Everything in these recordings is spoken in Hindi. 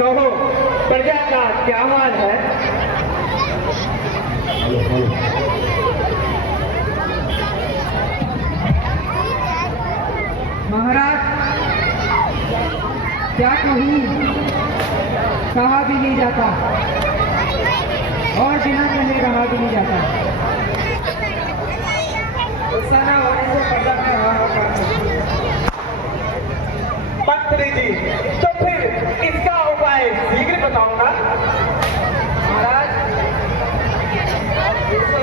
कहो प्रजा का क्या हाल है? महाराज क्या कहूँ, कहा भी नहीं जाता और बिना कहे रहा भी नहीं जाता। गुस्सा ना होने से प्रजा में मंत्री जी, तो फिर इसका उपाय शीघ्र बताऊंगा। महाराज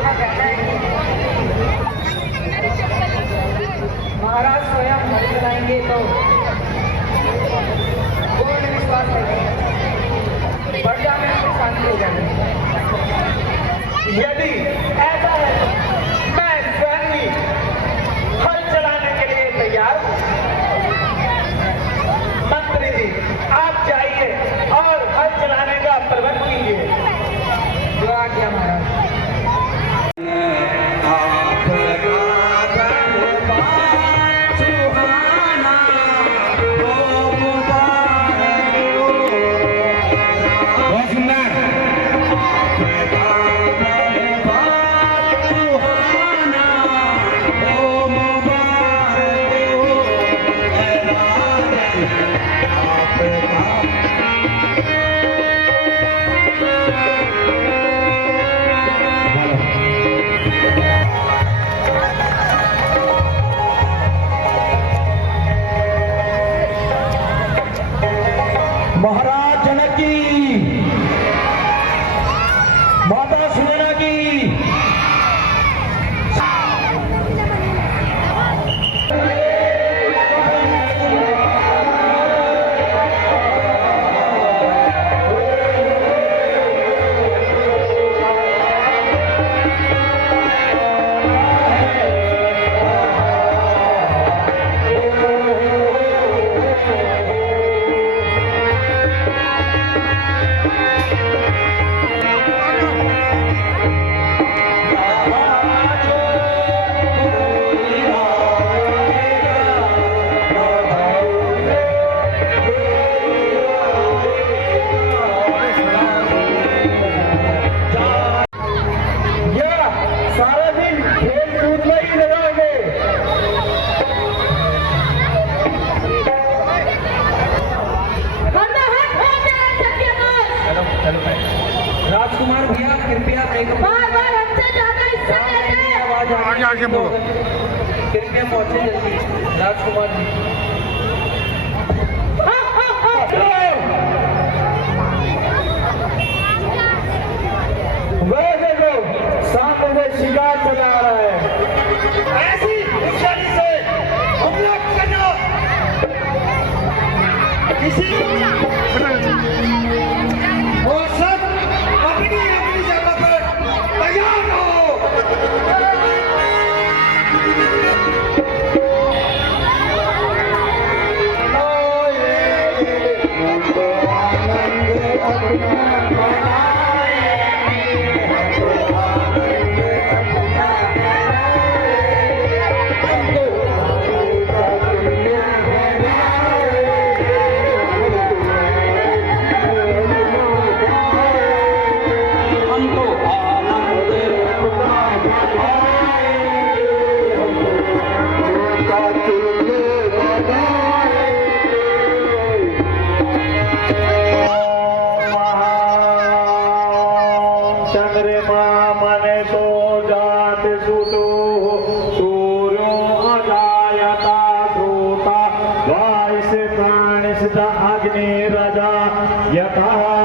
का कहना है कि महाराज स्वयं घर चलाएंगे तो पूर्ण विश्वास है प्रजा में शांति हो जाएगी। यदि ऐसा है मैं स्वयं ही हल चलाने के लिए तैयार हूं। मंत्री जी, आप जाइए और हल चलाने का प्रबंध कीजिए। जो आ गया महाराज। महाराज जनक की, माता सुनैना की, सारा दिन खेल कूद में ही लगाओगे। राजकुमार भैया कृपया बार-बार हमसे ज्यादा हिस्सा लेते हैं। आवाज आगे बोलो। कृपया पहुंचे जल्दी राजकुमार जी। वह देखो सामने से शिकार चला आ रहा है। ऐसी निशानी से हमला करना। किसी वो सब अपनी अपनी जगह पर तैयार हो। चंद्रमा मने तो जात सुतो सूर्यो अजायता श्रोता वायुस प्राणिस अग्नि रजा यथा